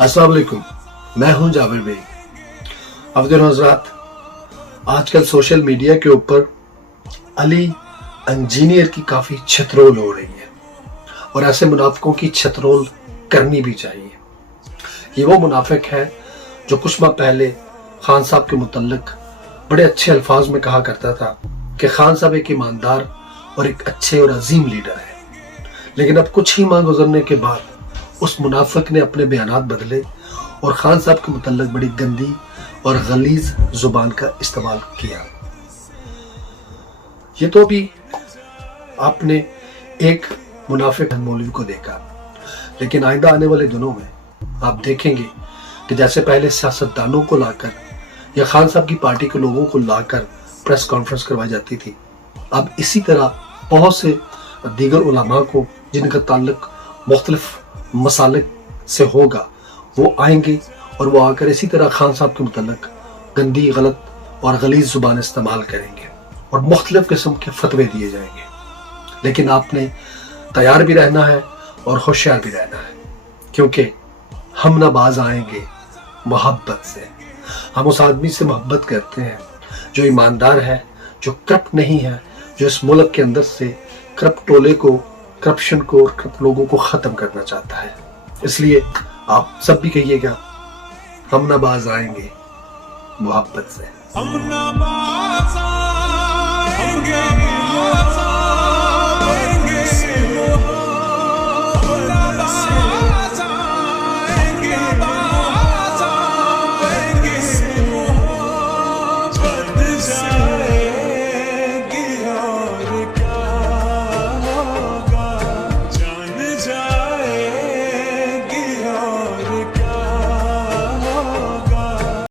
अस्सलाम वालेकुम, मैं हूं जाबिर बेग। अब्दुल हजरात, आजकल सोशल मीडिया के ऊपर अली इंजीनियर की काफ़ी छतरोल हो रही है और ऐसे मुनाफिकों की छतरोल करनी भी चाहिए। ये वो मुनाफिक है जो कुछ माह पहले खान साहब के मुतल्लिक बड़े अच्छे अल्फाज में कहा करता था कि खान साहब एक ईमानदार और एक अच्छे और अजीम लीडर है, लेकिन अब कुछ ही माह गुजरने के बाद उस मुनाफिक ने अपने बयानात बदले और खान साहब के मुतल्लिक बड़ी गंदी और गलीज जुबान का इस्तेमाल किया। ये तो भी आपने एक मुनाफिक मौलवी को देखा, लेकिन आइंदा आने वाले दिनों में आप देखेंगे कि जैसे पहले सियासतदानों को लाकर या खान साहब की पार्टी के लोगों को लाकर प्रेस कॉन्फ्रेंस करवाई जाती थी, अब इसी तरह बहुत से दीगर उलमा को जिनका ताल्लुक मुख्तलिफ मसालिक से होगा, वो आएंगे और वो आकर इसी तरह खान साहब के मुतल्लिक गंदी, गलत और गलीज जुबान इस्तेमाल करेंगे और मुख्तलिफ किस्म के फतवे दिए जाएंगे। लेकिन आपने तैयार भी रहना है और होशियार भी रहना है, क्योंकि हम ना बाज आएंगे मोहब्बत से। हम उस आदमी से मोहब्बत करते हैं जो ईमानदार है, जो करप्ट नहीं है, जो इस मुल्क के अंदर से करप्ट टोले को, करप्शन को और करप्ट लोगों को ख़त्म करना चाहता है। इसलिए आप सब भी कहिएगा, हम ना बाज आएंगे मोहब्बत से।